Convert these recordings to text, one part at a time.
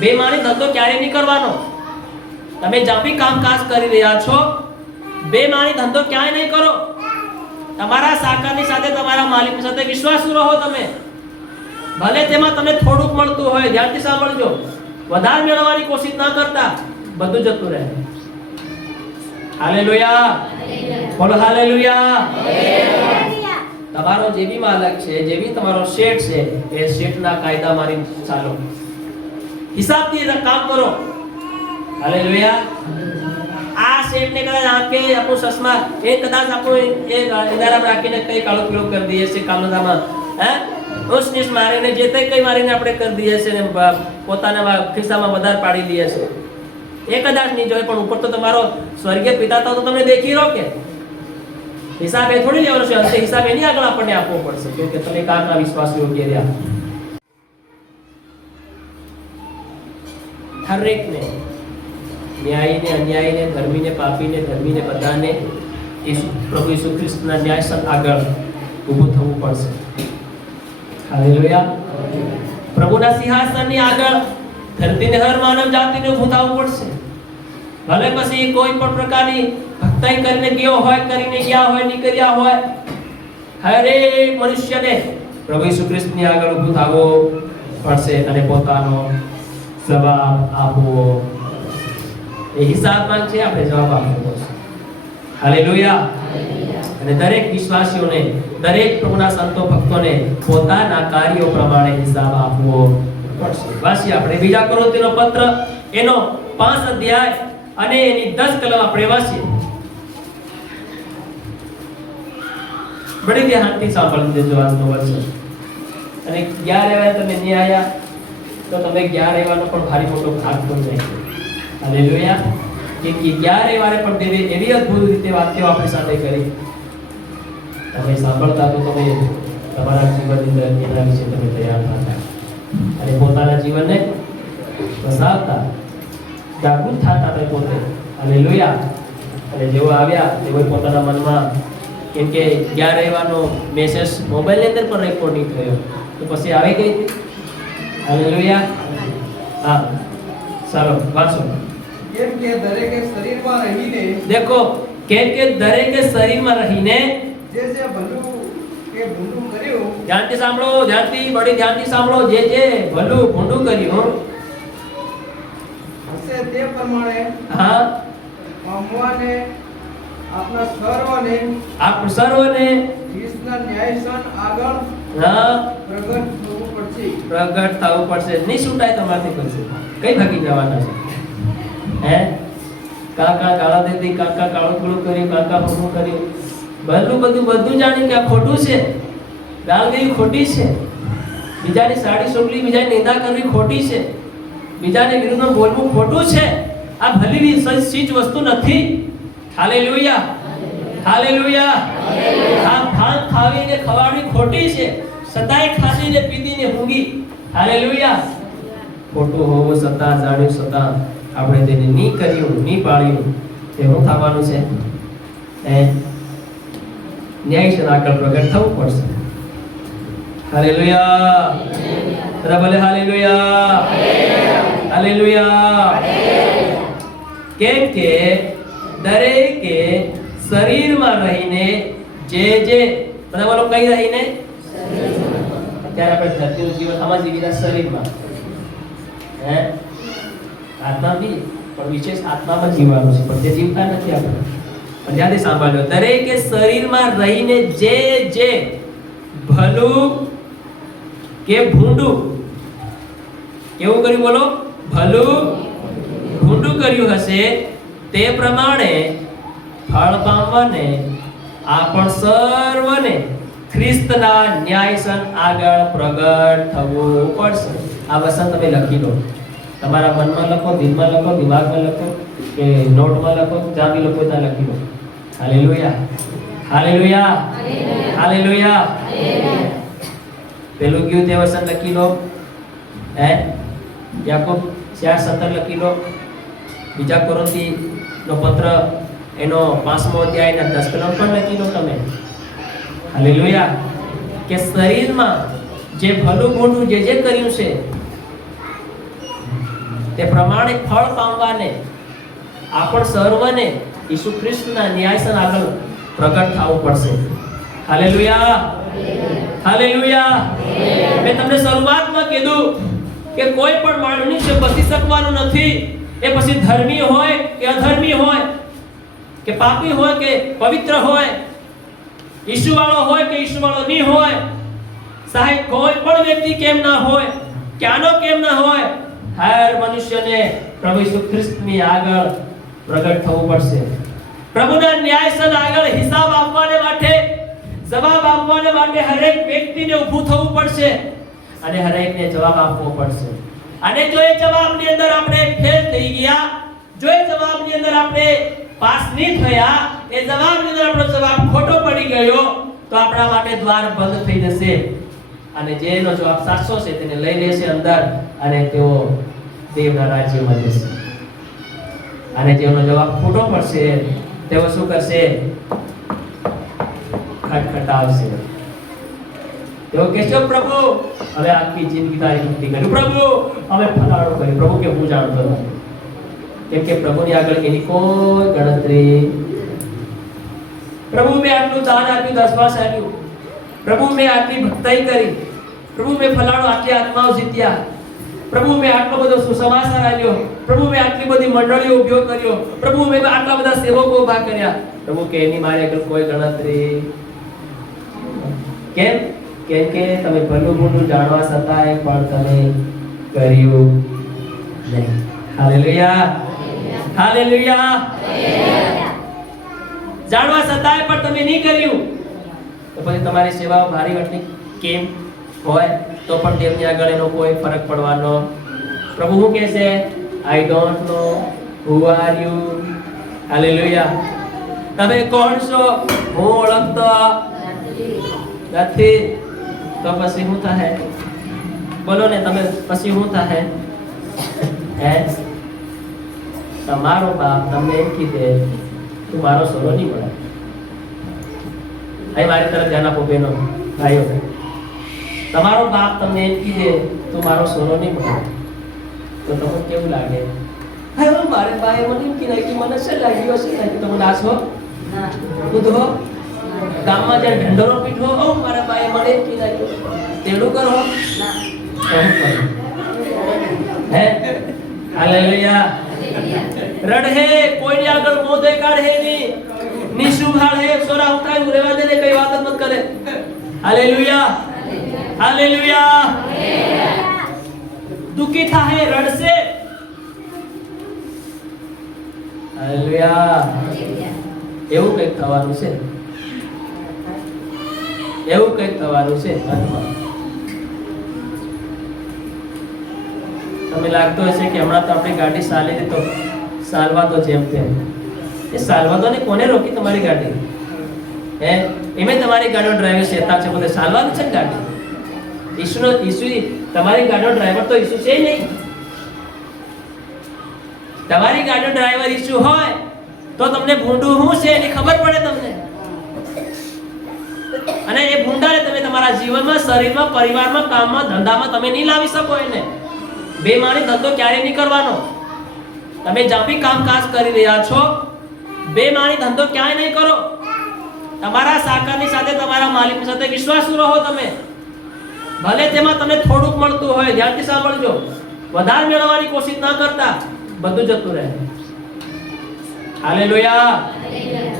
બેમાની ધંધો ક્યારે નહીં કરવાનો. તમે જ્યાં બી કામકાજ કરી રહ્યા છો, બેમાની ધંધો ક્યાંય નહીં કરો. તમારા સાકારની સાથે, તમારા માલિકની સાથે વિશ્વાસુ રહો. તમે ભલે તેમાં તમને થોડુંક મળતું હોય, ધ્યાનથી સાંભળજો. વધારે મેળવવાની કોશિશ ના કરતા, બધું જતું રહે. હાલેલુયા, બોલો હાલેલુયા. તમારો જે બી માલક છે, જે બી તમારો શેઠ છે, એ શેઠના કાયદા મારી ચાલો, હિસાબથી કામ કરો. હાલેલુયા. આ શેઠને કદાચ આંખે આપણું ચશ્મા એ કદાચ આપણું એ ઇનારામ રાખીને કઈ કાળો પીળો કરી દઈએ છે, કામનામાં ઉસનીસ મારીને જે તે કઈ મારીને આપણે કરી દઈએ છે ને પોતાના ખિસ્સામાં વધારે પાડી દઈએ છે. એ કદાચ નહીં જોય, પણ ઉપર તો તમારો સ્વર્ગીય પિતા તો તમને દેખી રહ્યો. કે હિસાબ એ થોડી લેવાનો છે, અંતે હિસાબ એની આગળ આપણને આપવો પડશે કે તમે કારના વિશ્વાસ યોગ્ય રહ્યા. હરેકને, ન્યાયીને, અન્યાયીને, ધર્મીને, પાપીને, ધર્મીને, બધાને પ્રભુ ઈસુ ખ્રિસ્તના ન્યાયસન આગળ ઊભું થવું પડશે. હાલેલુયા. પ્રભુના સિંહાસનની આગળ ધરતીને હર માનવ જાતિને ઊભું થવું પડશે. ભલે પછી કોઈ પણ પ્રકારની ભક્તાઈ કરીને ગયા હોય, નીકળ્યા હોય, હરેક મનુષ્યને પ્રભુ ઈસુ ખ્રિસ્તની આગળ ઊભું થવું પડશે અને પોતાનો જવાબ આપવો. એ હિસાબ માંગશે, આપણે જવાબ આપવો પડશે. હાલેલુયા. અને દરેક વિશ્વાસીઓને, દરેક પ્રભુના સંતો ભક્તોને પોતાના કાર્યો પ્રમાણે હિસાબ આપવો પડશે. વાસી આપણે બીજા કોરિન્થીનો પત્ર એનો 5 અધ્યાય અને એની 10 કલમ આપણે વાંચીએ. બડી ધ્યાનથી સાંભળી દેજો આજનો વચન. અને 11 રવિવારે તમે નહીં આવ્યા તો તમે 11 રવિવારનો પણ ભારી મોટો ભાગ બની જાય. હાલેલુયા. કે 11 રવિવારે પણ દેવે એવી અદ્ભુત રીતે વાક્યો આપણી સાથે કરી. તમે સાંભળતા તો તમે તમારા જીવનની અંદર એના વિશે તમે તૈયાર થતા અને પોતાના જીવનને બસાવતા, જાગૃત થતા તમે પોતે. હાલેલુયા. અને જેવો આવ્યા તેવો પોતાના મનમાં, કેમ કે 11 રવિવારનો મેસેજ મોબાઈલની અંદર પણ રેકોર્ડ નહીં થયો તો પછી આવી ગઈ. હાલેલુયા. હા, ચાલો વાંચો. કેમ કે દરેકે શરીરમાં રહીને, દેખો, કેમ કે દરેકે શરીરમાં રહીને જે ભલું કે ભૂંડું કર્યું, ધ્યાનથી સાંભળો, બડી ધ્યાનથી સાંભળો. જે ભલું ભૂંડું કર્યું હશે તે પ્રમાણે હા પામવાને આપણા સર્વને ખ્રિસ્તના ન્યાયસન આગળ હા પ્રગટ થવું પડશે. નહીં છૂટાય તમારથી કરશે. કઈ ભાગી જવાના છે? હે કાકા કાળા દેતી, કાકા કાળું થોડું કર્યું, કાકા ભૂંડું કર્યું, બધું જાણી કે આ ખોટું છે. ગાળ દેવી ખોટી છે. બીજાની સાડી સોગલી, બીજાની નિંદા કરવી ખોટી છે. બીજાને વિરુદ્ધમાં બોલવું ખોટું છે. આ ભલી ચીજ વસ્તુ નથી. હાલેલુયા. હાલેલુયા. આ ભાંગ ખાવીને ખવાડવી ખોટી છે. સદાય ખાધીને પીધીને ઊંઘી. હાલેલુયા. ખોટું હોવું છતાં, જાણ્યું છતાં આપણે તેને નહીં કર્યું, નહીં પાળ્યું, તે શું થવાનું છે? ન્યાય આગળ પ્રગટ થવું પડશે. હાલેલુયા. બરાબર. હાલેલુયા. હાલેલુયા. કેમ કે દરેકે શરીરમાં રહીને જે બધા બોલો, કઈ રહીને? અત્યારે આપણે ધરતીનું જીવન આમાં જીવીના શરીરમાં, આત્મા બી પણ વિશેષ આત્મામાં જીવવાનું છે, પણ તે જીવતા નથી આપણે. પણ ધ્યાનથી સાંભળજો. દરેકે શરીરમાં રહીને જે ભલું કે ભૂંડું, કેવું કર્યું બોલો? ભલું ભૂંડું કર્યું હશે તે પ્રમાણે ફળ પામવાને આપણ સર્વને ખ્રિસ્તના ન્યાયસન આગળ પ્રગટ થવું પડશે. આ વચન તમે લખી લો. તમારા મનમાં લખો, દિલમાં લખો, દિમાગમાં લખો કે નોટમાં લખો, જ્યાં બી લખો ત્યાં લખી લો. હાલેલુયા. હાલેલુયા. હાલેલુયા. પેલું ગયું તે વચન લખી લો. યાકોબ 4:17 લખી લો. બીજા કોરિન્થીનો પત્ર એનો 5મો અધ્યાયના 10 કલમ પણ લખી લો તમે. હાલેલુયા. કે શરીરમાં જે ભલું મોટું જે કર્યું છે તે પ્રમાણે ફળ પામવાને આપણ સર્વને ઈસુ ખ્રિસ્તના ન્યાયસન આગળ પ્રગટ થવું પડશે. Hallelujah, hallelujah. મેં તમને શરૂઆતમાં કીધું કે કોઈ પણ મનુષ્ય બચી શકવાનું નથી. એ પછી ધર્મી હોય કે અધર્મી હોય, કે પાપી હોય કે પવિત્ર હોય, ઈસુ વાળો હોય કે ઈસુ વાળો નહીં હોય, સાહેબ કોઈ પણ વ્યક્તિ કેમ ના હોય, ક્યાંનો કેમ ના હોય, હર મનુષ્યને પ્રભુ ઈસુ ખ્રિસ્તની આગળ પ્રગટ થવું પડશે. પ્રભુના ન્યાયસન આગળ હિસાબ આપવાને માટે, જવાબ આપવાને માટે હરેક વ્યક્તિને ઊભું થવું પડશે અને હરેકને જવાબ આપવો પડશે. અને જો એ જવાબની અંદર આપણે ફેલ થઈ ગયા, જો એ જવાબની અંદર આપણે પાસ નહીં થયા, એ જવાબની અંદર આપણો જવાબ ખોટો પડી ગયો, તો આપણા માટે દ્વાર બંધ થઈ જશે અને જેનો જવાબ સાચો છે તેને લઈ લેશે અંદર અને તેઓ દેવના રાજ્યમાં જશે. અને જેનો જવાબ ખોટો પડશે તેઓ શું કરશે? ખટખટાવશે. તેઓ કહેશે, પ્રભુ હવે આખી જિંદગી તારી ભક્તિ કરી, પ્રભુ અમે ફલાણું કર્યું, પ્રભુ કે હું જાણતો નથી. કેમ કે પ્રભુની આગળ એની કોઈ ગણતરી. પ્રભુ મેં આટલું દાન આપ્યું, 10 વર્ષ આપ્યું, પ્રભુ મેં આટલી ભક્તિ કરી, પ્રભુ મેં ફલાણું આટલી આત્માઓ જીત્યા, પ્રભુ મેં આટલો બધો સુસમાચાર આપ્યો, પ્રભુ મેં આટલી બધી મંડળીઓ ઉભો કર્યો, પ્રભુ મેં આટલા બધા સેવકો ઉભા કર્યા. પ્રભુ કે એની મારી આગળ કોઈ ગણતરી. કેમ? કેમ કે તમે ભલું મોટું જાણવા છતાંય પણ તમે કર્યું નહીં. Hallelujah, hallelujah. જાણવા છતાંય પણ તમે નહીં કર્યું, તો પછી તમારી સેવાઓ ભારી વટની કેમ હોય તો પણ તેમની આગળ એનો કોઈ ફરક પડવાનો. પ્રભુ શું કહે છે? I don't know who are you. Hallelujah. તમે કોણ છો? હું ઓળખતો નથી. તો પછી શું થાય? બોલો ને તમે, પછી શું થાય? હે? તમારો બાપ તમને એમ કીધે તું મારો સોનો નહીં મળે. અહીં મારી તરફ ધ્યાન આપો બહેનો ભાઈઓ. તમારો બાપ તમને એમ કીધે તું મારો સોનો નહીં મળે, તો તમને કેવું લાગે? હવે મારે ભાઈ મને એમ કીધે કે મને શું લાગ્યું હશે ને? તમે નાચો કૂદો ગામમાં જ્યાં ઢંઢોરો પીઠો, ઓ મારા ભાઈ મને એમ કીધે તેડું કરો હે. હાલેલુયા. રડહે કોઈની આગળ મોં દેખાડે નહીં, નિશુ ભાળે સોરા ઉઠાય રેવા દે, કઈ વાત જ મત કરે. Hallelujah, hallelujah. દુખી થાય, રડશે. હાલેલુયા. એવું કંઈક થવાનું છે, એવું કંઈક થવાનું છે. તમે લાગતો હશે કે હમણાં તો આપણી ગાડી ચાલી તો ચાલવા તો જેમ તેમ. એ ચાલવા તો ને કોને રોકી તમારી ગાડી? હે? એમે તમારી ગાડીનો ડ્રાઈવર શેતાન છે, બધે ચાલવાનું છે ને ગાડી. ઈસુનો ઈસુ તમારી ગાડીનો ડ્રાઈવર તો ઈસુ છે નહીં. તમારી ગાડીનો ડ્રાઈવર ઈસુ હોય તો તમને ભૂંડું શું છે એની ખબર પડે તમને. અને એ ભૂંડાને તમે તમારા જીવનમાં, શરીરમાં, પરિવારમાં, કામમાં, ધંધામાં તમે નહીં લાવી શકો. એને બેમાની ધંધો ક્યારે નહીં કરવાનો. તમે જ્યાં બી કામકાજ કરી રહ્યા છો, બેમાની ધંધો ક્યાંય નહીં કરો. તમારા સાકારની સાથે, તમારા માલિકની સાથે વિશ્વાસુ રહો. તમે ભલે તેમાં તમને થોડુંક મળતું હોય, ધ્યાનથી સાંભળજો, વધારે મેળવવાની કોશિશ ના કરતા, બધું જતું રહે. હાલેલુયા,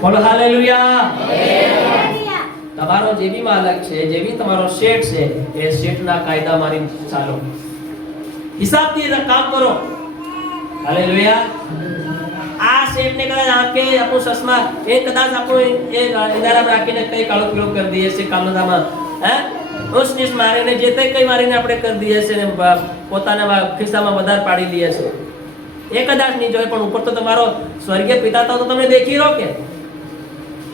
બોલો હાલેલુયા. તમારો જે બી માલક છે, જે બી તમારો શેઠ છે, એ શેઠના કાયદા મારી ચાલો, હિસાબથી કામ કરો. હાલેલુયા. આ શેઠને કદાચ આંખે આપણું ચશ્મા એ કદાચ આપણું એ ઇનારામાં રાખીને કઈ કાળો પીળો કરી દઈએ છે કામધામાં, હે ઉસનીસ મારીને જે કઈ મારીને આપણે કરી દઈએ છે ને પોતાના ખિસ્સામાં વધારે પાડી દઈએ છે. એ કદાચ નહીં જોય, પણ ઉપર તો તમારો સ્વર્ગીય પિતા તો તમને દેખી રહ્યો. કે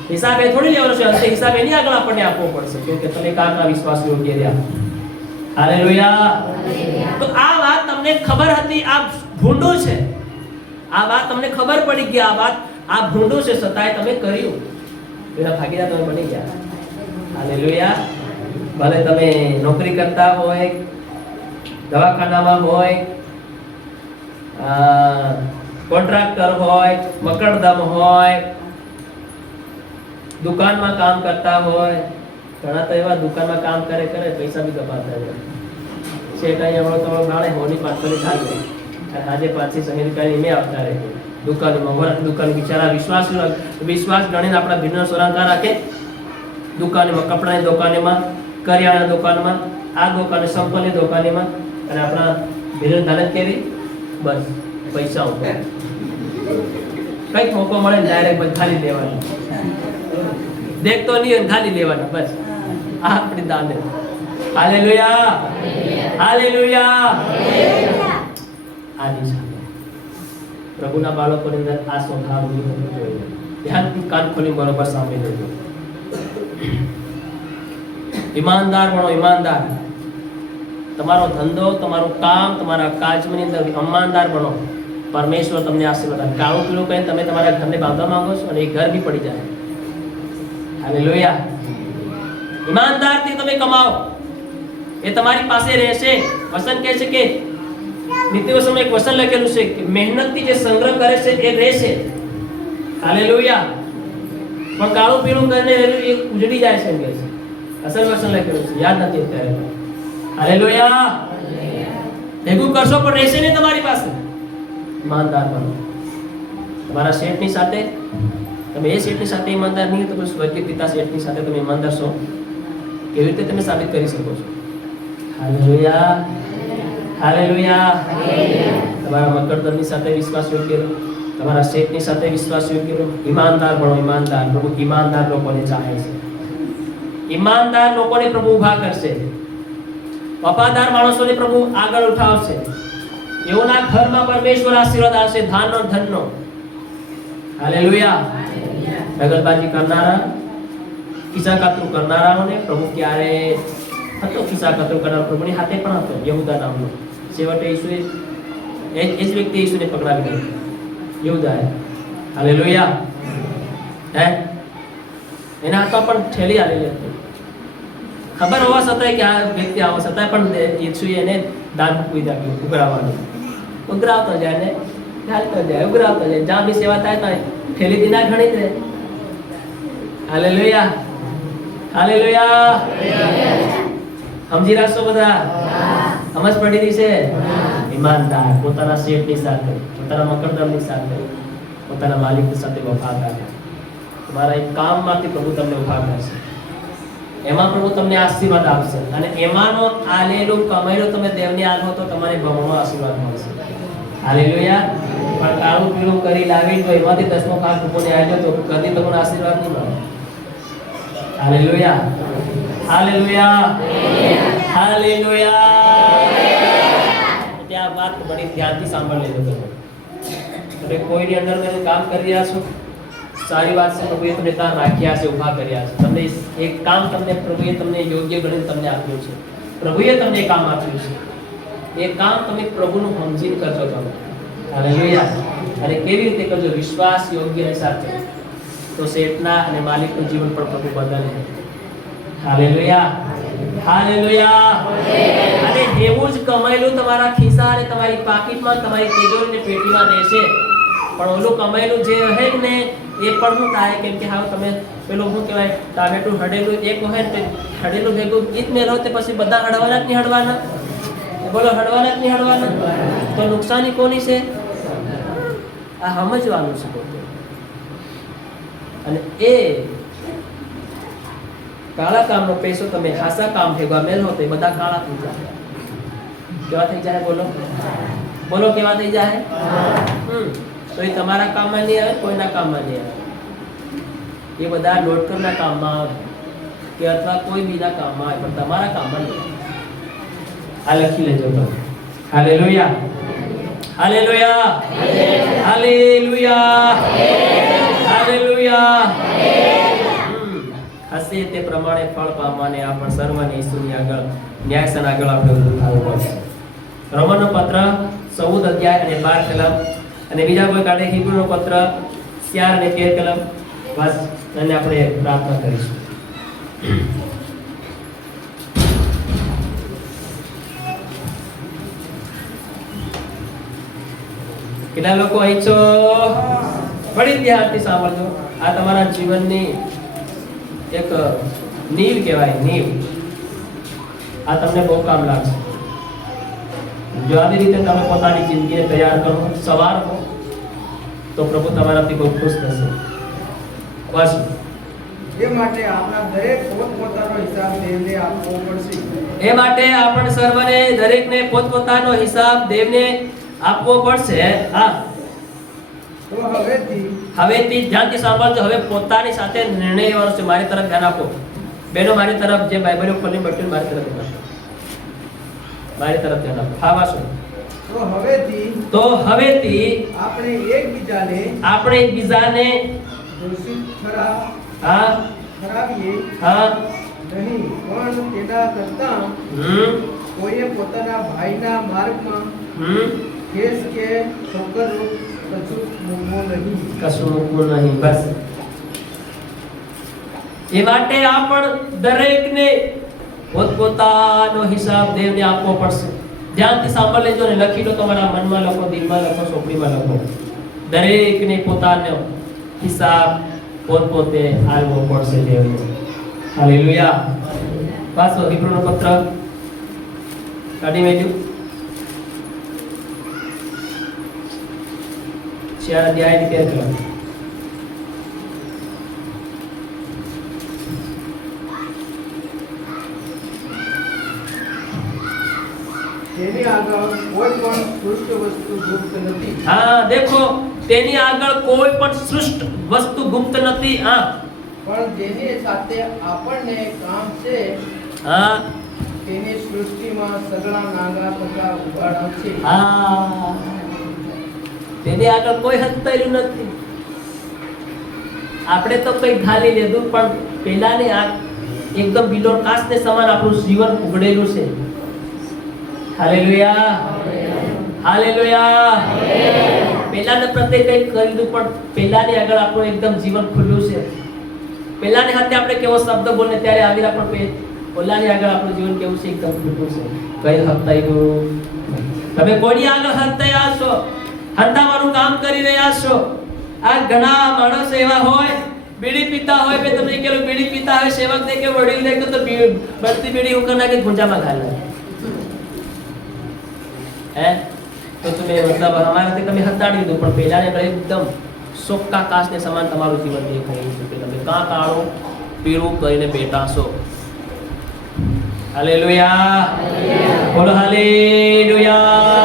હિસાબ એ થોડી લેવાનો છે, અંતે હિસાબ એની આગળ આપણને આપવો પડશે કે તમે કામના વિશ્વાસ યોગ્ય રહ્યા. હાલેલુયા. તો આ વાત તમને ખબર હતી, આ ભૂંડું છે. આ વાત તમને ખબર પડી ગઈ, આ વાત આ ભૂંડું છે, છતાંય તમે કર્યું, એના ભાગીદાર તમે બની ગયા. હાલેલુયા. ભલે તમે નોકરી કરતા હોય, દવાખાનામાં હોય, કોન્ટ્રાક્ટર હોય, મકરદમ હોય, દુકાનમાં કામ કરતા હોય, ઘણા તો એવા દુકાનમાં કામ કરે પૈસા બી કપાતા હોય. શેઠ અહીંયા હમણાં તમારો ગાળે હોની પાછળ થાય આજે પાછી સંગીતકારી મેં આવતા રહે દુકાનમાં વરખ દુકાન બિચારા વિશ્વાસ ગણીને આપણા બિઝનેસ ના રાખે. દુકાનમાં, કપડાની દુકાનમાં, કરિયાણા દુકાનમાં, આ દુકાને, સંપલની દુકાનમાં, અને આપણા બિઝનેસ ધાને કેવી બસ પૈસા ઉપર કઈક મોકો મળે ડાયરેક્ટ બસ ખાલી લેવાનું, દેખતો નહીં ખાલી લેવાના બસ. આ આપણી દાને. Hallelujah, hallelujah. આ દિશા પ્રભુના બાળકોની અંદર આ સ્વભાવ જોઈએ. ધ્યાનથી કાન ખોલી બરોબર સાંભળી લેજો. ઈમાનદાર બનો, ઈમાનદાર. તમારો ધંધો, તમારું કામ, તમારા કાજની અંદર ઈમાનદાર બનો. પરમેશ્વર તમને આશીર્વાદ આપે. કાળું પીળું કહીને તમે તમારા ઘરને બાંધવા માંગો છો અને એ ઘર બી પડી જાય. હાલેલુયા. ઈમાનદારથી તમે કમાઓ, એ તમારી પાસે રહેશે. વચન કહે છે કે નીતિવચનમાં એક વચન લખેલું છે કે મહેનતથી જે સંગ્રહ કરે છે એ રહેશે. હાલેલુયા. પણ કાળું પીળું કરીને એ ઉજડી જાય છે એમ કહે છે. અસલ વચન લખેલું છે, યાદ નથી અત્યારે. હાલેલુયા. ભેગું કરશો પણ રહેશે નહીં તમારી પાસે. ઈમાનદાર બનો. તમારા શેઠની સાથે તમે એ શેઠની સાથે ઈમાનદાર નહીં તો સ્વર્ગીય પિતા શેઠની સાથે તમે ઈમાનદાર છો કેવી રીતે તમે સાબિત કરી શકો છો? Hallelujah, hallelujah. તમારા મકરદમની સાથે વિશ્વાસ યોગ્ય રહો, તમારા શેઠની સાથે વિશ્વાસ યોગ્ય રહો. ઈમાનદાર બનો, ઈમાનદાર. પ્રભુ ઈમાનદાર લોકોને ચાહે છે. ઈમાનદાર લોકોને પ્રભુ ઊભા કરશે. વફાદાર માણસોને પ્રભુ આગળ ઉઠાવશે. એઓના ઘરમાં પરમેશ્વર આશીર્વાદ આવશે, ધાનનો ધનનો. હાલેલુયા. દગલબાજી કરનારા, ખિસ્સા કાતરું કરનારાઓને પ્રભુ ક્યારે હતો ખિસ્સા કાતરું કરનાર પ્રભુની હાથે પણ હતો યહૂદા નામનો. છેવટે ઈસુએ એ જ વ્યક્તિ ઈસુને પકડાવી દીધો, યહૂદાએ. હાલેલુયા. હે એના હાથમાં પણ ઠેલી આવેલી હતી. ખબર હોવા છતાંય કે આ વ્યક્તિ આવવા છતાંય પણ ઈસુએ એને દાન મૂકી આપ્યું ઉઘરાવવાનું. ઉઘરાવતો જાય ને ઢાલતો જાય, ઉઘરાવતો જાય. જ્યાં બી સેવા થાય ત્યાં ઠેલી દિના ઘણી જ રહે. Hallelujah, hallelujah. સમજી રાખશો બધા? સમજ પડી રહી છે? ઈમાનદાર, પોતાના શેઠની સાથે, પોતાના મકરદમની સાથે, પોતાના માલિકની સાથે વફાદાર. તમારા એક કામમાંથી પ્રભુ તમને ઉભા કરશે, એમાં પ્રભુ તમને આશીર્વાદ આપશે. અને એમાંનો આલેલું કમાયેલું તમે દેવને આલો તો તમારે બમણો આશીર્વાદ મળશે. હાલેલુયા. પણ કાળું પીળું કરી લાવી તો એમાંથી 10મો ભાગ પ્રભુને આવ્યો તો કદી તમને આશીર્વાદ નહીં મળે. Hallelujah, hallelujah, hallelujah. ત્યાં વાત બડી ધ્યાનથી સાંભળી લેજો તમે. તમે કોઈની અંદર મેં કામ કરી રહ્યા છો, સારી વાત છે. પ્રભુએ તમને ત્યાં રાખ્યા છે, ઊભા કર્યા છે. તમને એક કામ તમને પ્રભુએ તમને યોગ્ય ગણીને તમને આપ્યું છે. પ્રભુએ તમને કામ આપ્યું છે. એ કામ તમે પ્રભુનું સમજીને કરજો તમે. હાલેલુયા. અને કેવી રીતે કરજો? વિશ્વાસ યોગ્ય સાથે. તો શેઠના અને માલિકનું જીવન પણ પ્રભુ બદલે. Hallelujah, hallelujah. અને એવું જ કમાયેલું તમારા ખિસ્સા અને તમારી પાકીટમાં, તમારી તિજોરી અને પેટીમાં રહેશે. પણ ઓલું કમાયેલું જે હે ને એ પણ શું થાય? કેમ કે હા તમે પેલું શું કહેવાય, ટામેટું હડેલું એક હોય ને હડેલું ભેગું ઈ જ મેળવો તે પછી બધા હડવાના જ નહીં હડવાના. બોલો, હડવાના જ નહીં હડવાના. તો નુકસાની કોની છે? આ સમજવાનું છે પોતે. અને એ કાળા કામનો પૈસો તમે હાસા કામ ભેગા મેળવો તો એ બધા કાળા થઈ જાય. કેવા થઈ જાય? બોલો, બોલો, કેવા થઈ જાય? તો એ તમારા કામમાં નહીં આવે, કોઈના કામમાં નહીં આવે. એ બધા ડોક્ટરના કામમાં આવે કે અથવા કોઈ બીજા કામમાં આવે, પણ તમારા કામમાં નહીં આવે. આ લખી લેજો તમે. Hallelujah, hallelujah, hallelujah, hallelujah. હશે તે પ્રમાણે ફળ પામવાને આ પણ સર્વને ઈસુની આગળ ન્યાયસન આગળ આપણે ઊભું થવું પડશે. રોમનનો પત્ર 14 અધ્યાય અને 12 કલમ, અને બીજા કોઈ કાઢે હિબ્રુનો પત્ર 4 અને 13 કલમ. બસ અને આપણે પ્રાર્થના કરીશું. કેટલા લોકો અહીં છો? બડી ધ્યાનથી સાંભળજો. આ તમારા જીવનની એક નીવ કહેવાય, નીવ. આ તમને બહુ કામ લાગશે. જો આવી રીતે તમે પોતાની જિંદગીને તૈયાર કરો, સવારો, તો પ્રભુ તમારાથી બહુ ખુશ થશે. બસ એ માટે આપણા દરેક પોતપોતાનો હિસાબ દેવને આપવો પડશે. એ માટે આપણે સર્વને દરેકને પોતપોતાનો હિસાબ દેવને આપવો પડશે. હા, તો હવેથી ધ્યાનથી સાંભળજો. હવે પોતાની સાથે નિર્ણય લેવાનો છે. મારી તરફ ધ્યાન આપો બહેનો, મારી તરફ જે બાઇબલ ખોલી બેઠી મારી તરફ ધ્યાન આપો, મારી તરફ ધ્યાન આપો. હા વાસો. તો હવેથી આપણે એકબીજાને દોષિત ઠરાવીએ નહીં, પણ તેના કરતાં કોઈએ પોતાના ભાઈના માર્ગમાં ઠેસ કે ઠોકર કશું મૂકવું નહીં. બસ એ માટે આપણ દરેકને પોતપોતાનો હિસાબ દેવને આપવો પડશે. ધ્યાનથી સાંભળી લેજો ને લખી લો, તમારા મનમાં લખો, દિલમાં લખો, ચોપડીમાં લખો. દરેકને પોતાનો હિસાબ પોતપોતે આપવો પડશે દેવને. હાલેલુયા. પાછો હિબ્રુનો પત્ર કાઢી મેલ્યું 4 અધ્યાયની 13 કલમ. તેની આગળ કોઈ પણ સૃષ્ટ વસ્તુ ગુપ્ત નથી. હા, દેખો, તેની આગળ કોઈ પણ સૃષ્ટ વસ્તુ ગુપ્ત નથી. હા, પણ જેની સાથે આપણને કામ છે, હા, તેની સૃષ્ટિમાં સગળા નાગા તથા ઉગાડા છે. હા, તેની આગળ કોઈ હંતાયેલું નથી. આપણે તો કઈ ખાલી લીધું, પણ પેલાની આ એકદમ બિલો કાચને સમાન આપણું જીવન ઉઘડેલું છે. Hallelujah, hallelujah. પેલાને પ્રત્યે કઈ કર્યું, પણ પેલાની આગળ આપણું એકદમ જીવન ખુલ્લું છે. પેલાની હાથે આપણે કેવો શબ્દ બોલે ત્યારે આવીને પણ ઓલાની આગળ આપણું જીવન કેવું છે, એકદમ ખુલ્લું છે. કઈ હંતાયેલું. તમે કોની આગળ હંતાયા છો? હંતાવાનું કામ કરી રહ્યા છો. આ ઘણા માણસો એવા હોય, બીડી પીતા હોય, મેં તમને કહેલું, બીડી પીતા હોય, સેવક ને કે વડીલ ને કે તો બળતી બીડી ઉકર નાખે ગુંજામાં ઘાલે. તો તમે મતલબ અમારાથી તમે હતાડી દીધું, પણ પહેલાને એકદમ સોક્કા કાચને સમાન તમારું જીવન દેખાય છે કે તમે કાં કાળો પીળું કરીને બેઠા છો. હાલેલુયા, બોલો હાલેલુયા.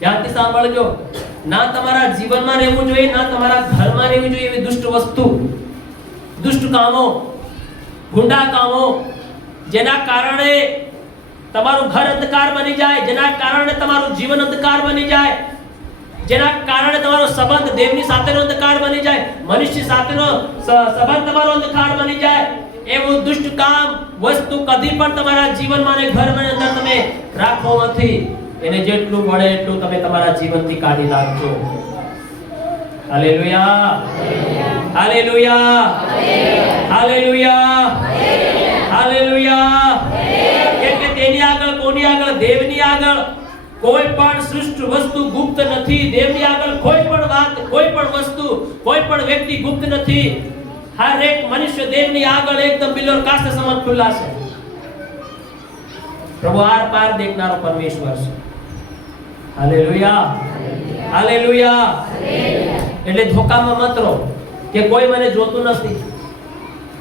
ધ્યાનથી સાંભળજો. ના તમારા જીવનમાં રહેવું જોઈએ, ના તમારા ઘરમાં રહેવું જોઈએ એવી દુષ્ટ વસ્તુ, દુષ્ટ કામો, ગુંડા કામો, જેના કારણે તમારું ઘર અંધકાર બની જાય, જેના કારણે તમારું જીવન અંધકાર બની જાય, જેના કારણે તમારો સંબંધ દેવની સાથેનો અંધકાર બની જાય, મનુષ્ય સાથેનો સંબંધ તમારો અંધકાર બની જાય. એવું દુષ્ટ કામ વસ્તુ કદી પણ તમારા જીવનમાં અને ઘરમાં અંદર તમે રાખો નથી. એને જેટલું મળે એટલું તમે તમારા જીવનથી કાઢી નાખજો. Hallelujah, hallelujah, hallelujah, hallelujah. એટલે તેની આગળ, કોની આગળ? દેવની આગળ કોઈ પણ સૃષ્ટ વસ્તુ ગુપ્ત નથી. દેવની આગળ કોઈ પણ વાત, કોઈ પણ વસ્તુ, કોઈ પણ વ્યક્તિ ગુપ્ત નથી. હર એક મનુષ્ય દેવની આગળ એકદમ બિલોર કાસ્ત સમાન ખુલ્લા છે. પ્રભુ આર પાર દેખનારો પરમેશ્વર છે. Hallelujah, hallelujah. એટલે ધોકામાં મત રહો કે કોઈ મને જોતું નથી,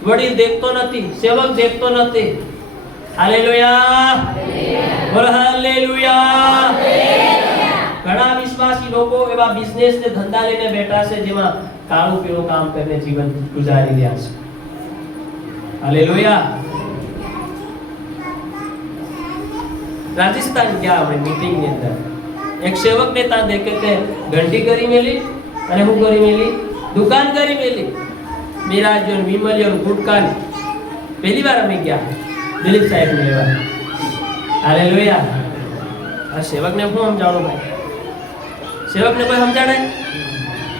વડીલ દેખતો નથી, સેવક દેખતો નથી. હાલેલુયા, બોલો હાલેલુયા. ઘણા વિશ્વાસી લોકો એવા બિઝનેસ ને ધંધા લઈને બેઠા છે જેમાં કાળું પીળું કામ કરીને જીવન ગુજારી રહ્યા છે. હાલેલુયા. રાજસ્થાન ગયા આપણે મીટિંગ ની અંદર, એક સેવક ને ત્યાં દેખે કે ઘંટી કરી મેલી અને હું કરી મેલી, દુકાન કરી મેલી, મિરાજ और विमल और गुटका. पहली बार અમે ગયા દિલીપ સાહેબ ને લેવા. હાલેલુયા. આ સેવક ને શું સમજાવવાનું ભાઈ? સેવક ને કોઈ સમજાડે?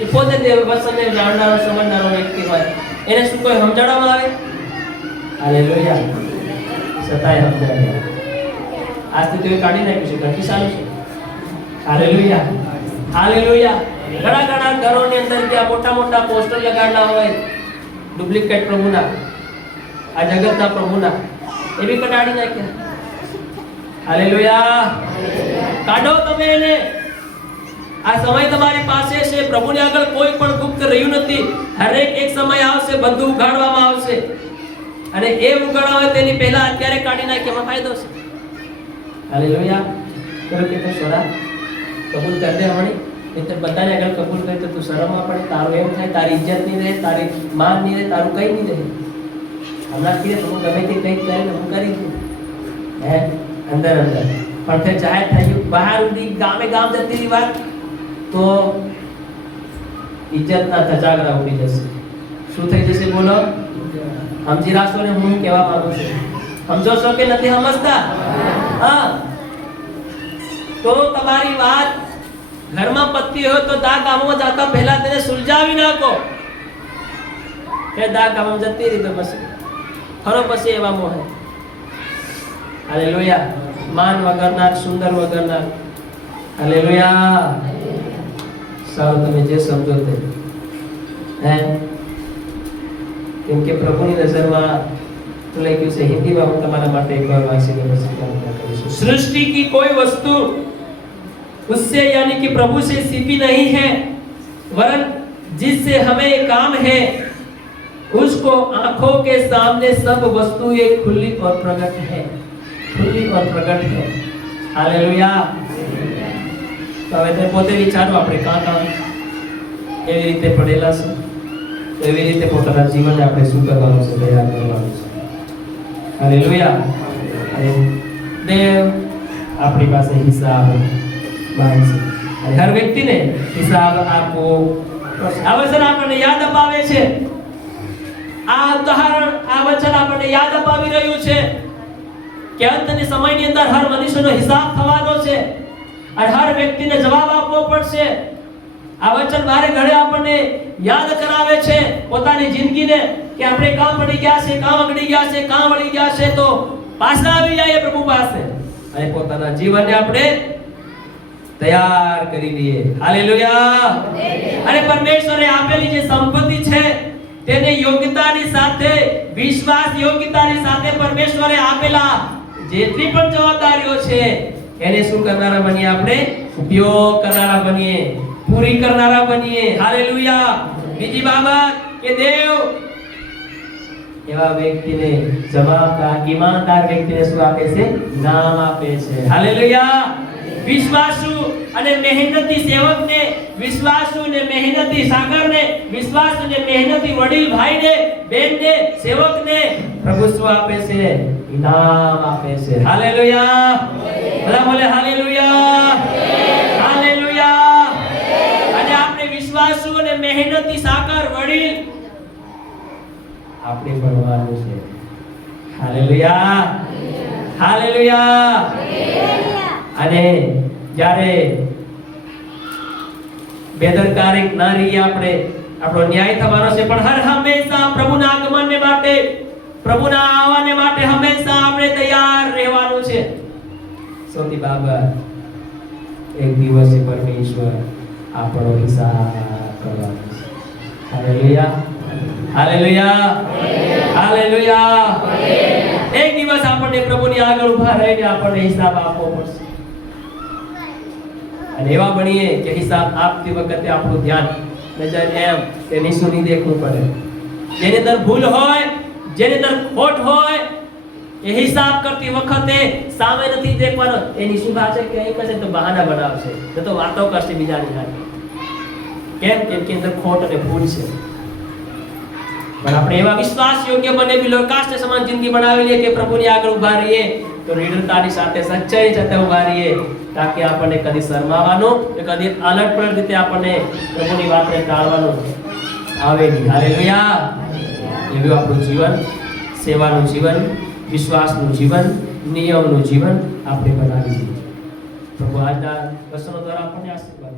એ પોતે દેવ વસને જાણનારો સમજનારો વ્યક્તિ હોય, એને શું કોઈ સમજાડવામાં આવે? હાલેલુયા. સતાય સમજાડે. આજથી તો એ કાઢી નાખ્યું છે, ઘંટી ચાલુ છે. Hallelujah, hallelujah. ઘણા ઘરોની અંદર ત્યાં મોટા પોસ્ટર લગાડના હોય ડુપ્લિકેટ પ્રભુના, આ જગતના પ્રભુના, એ બી કટાડી નાખ્યા. હાલેલુયા. કાઢો તમે એને. આ સમય તમારી પાસે છે. પ્રભુની આગળ કોઈ પણ ગુપ્ત રહ્યું નથી. હરેક એક સમય આવશે, બધું ઉઘાડવામાં આવશે, અને એ ઉઘાડવા તેની પહેલા અત્યારે કાઢી નાખ્યામાં ફાયદો છે. હાલેલુયા. કરો કે તો સોરા કબૂલ કર દે હમણી. મિત્ર બધાને આગળ કબૂલ કરે તો તું શરમમાં પડે, તારું એમ થાય, તારી ઇજ્જત નહીં રહે, તારી માન નહીં રહે, તારું કંઈ નહીં રહે. હમણાં કીધે હું ગમે તે કંઈક કરીને હું કરી દઉં હે અંદર પણ તે જાહેર થયું બહાર ઉડી ગામ જતી રહી વાત તો ઇજ્જતના ધજાગરા ઉડી જશે. શું થઈ જશે બોલો? સમજી રાખશો ને હું કહેવા માંગુ છું? સમજો છો કે નથી સમજતા? હા. તો તમારી વાત ઘરમાં પત્તી હોય તો દા ગામમાં જતા પહેલા તેને સુલઝાવી નાખો. કે દા ગામમાં જતી રહી તો પછી ફરો પછી એવા મોહે. હાલેલુયા. માન વગરના, સુંદર વગરના. હાલેલુયા. સારું, તમે જે સમજો તે હે. કેમ કે પ્રભુની નજરમાં લખ્યું છે, હિન્દીમાં હું તમારા માટે એકવાર વાંચીને પછી કહીશું. सृष्टि की कोई वस्तु उससे यानी कि प्रभु से छिपी नहीं है, वरन जिससे हमें काम है उसको आंखों के सामने सब वस्तुएं खुली और प्रकट है. खुली और प्रकट है. हालेलुया. તો હવે તે પોતે વિચારો આપણે કાં એવી રીતે પડેલા છે, એવી રીતે પોતાના જીવનને આપણે શું કરવાનું છે, તૈયાર કરવાનું છે. હાલેલુયા. અને દેવ આપણી પાસે હિસાબ માંગે છે, અને હર વ્યક્તિને હિસાબ આપવો પડશે. આ વચન આપણને યાદ અપાવે છે. આ ઉદાહરણ, આ વચન આપણને યાદ અપાવી રહ્યું છે કે અંતની સમયની અંદર હર મનુષ્યનો હિસાબ થવાનો છે, અને હર વ્યક્તિને જવાબ આપવો પડશે. આ વચન વારે ઘડે આપણને યાદ કરાવે છે પોતાની જિંદગીને કે આપણે કામ પડી ગયા છે, કામ અગડી ગયા છે, કામ વળી ગયા છે, તો પાછા આવી જાય પ્રભુ પાસે અને પોતાના જીવનને આપણે તૈયાર કરી દઈએ. હાલેલુયા. અને પરમેશ્વરે આપેલી જે સંપત્તિ છે તેને યોગ્યતાની સાથે, વિશ્વાસ યોગ્યતાની સાથે પરમેશ્વરે આપેલા જેટલી પણ જવાબદારીઓ છે એને શું કરનારા બનીએ? આપણે ઉપયોગ કરનારા બનીએ, પૂરી કરનારા બનીએ. હાલેલુયા. બીજી બાબત કે દેવ એવા વ્યક્તિને, જવાબદાર ઈમાનદાર વ્યક્તિને શું આપે છે? નામ આપે છે. હાલેલુયા. વિશ્વાસુ અને મહેનતી સેવકને, વિશ્વાસુ અને મહેનતી સાગરને, વિશ્વાસુ અને મહેનતી વડીલ ભાઈને, બેનને, સેવકને પ્રભુ શું આપે છે? ઇનામ આપે છે. હાલેલુયા. બધા બોલે હાલેલુયા. હાલેલુયા. અને આપણે વિશ્વાસુ અને મહેનતી સાગર વડીલ આપણે ભણવાનું છે. હાલેલુયા. હાલેલુયા. અને જ્યારે બેદરકારી ના રહીએ આપણે, આપણો ન્યાય થવાનો છે, પણ હર હંમેશા પ્રભુના આગમનને માટે, પ્રભુના આવવાને માટે હંમેશા આપણે તૈયાર રહેવાનું છે. સૌથી બાબત, એક દિવસે પરમેશ્વર આપણો હિસાબ કરવાનો છે. હાલેલુયા. હાલેલુયા. હાલેલુયા. એક દિવસ આપણને પ્રભુની આગળ ઊભા રહીને આપણને હિસાબ આપવો પડશે. અને એવા બનીએ કે હિસાબ આપતી વખતે આપણું ધ્યાન નજર એમ કે નીચું નહીં દેખવું પડે. જેની અંદર ભૂલ હોય, જેની અંદર ખોટ હોય, એ હિસાબ કરતી વખતે સામે નથી દેખવાનો. એની શું ભાષા કે એક છે તો બહાના બનાવશે, તો વાતો કરશે બીજાની સાથે. કેમ? કેમ કે અંદર ખોટ અને ભૂલ છે. પણ આપણે એવા વિશ્વાસ યોગ્ય બને, બિલોકાસ્ટ સમાન જિંદગી બનાવી લઈએ કે પ્રભુની આગળ ઊભા રહીએ તો નિડરતાની સાથે, સચ્ચાઈ સાથે ઊભા રહીએ, તાકે આપણને કદી શરમાવાનું કે કદી અલટપલટ રીતે આપણને પ્રભુની વાતને ટાળવાનું આવે નહીં. હાલેલુયા. એવું આપણું જીવન, સેવાનું જીવન, વિશ્વાસનું જીવન, નિયમનું જીવન આપણે બનાવી દઈએ. પ્રભુ આજના વચનો દ્વારા આપણને આશીર્વાદ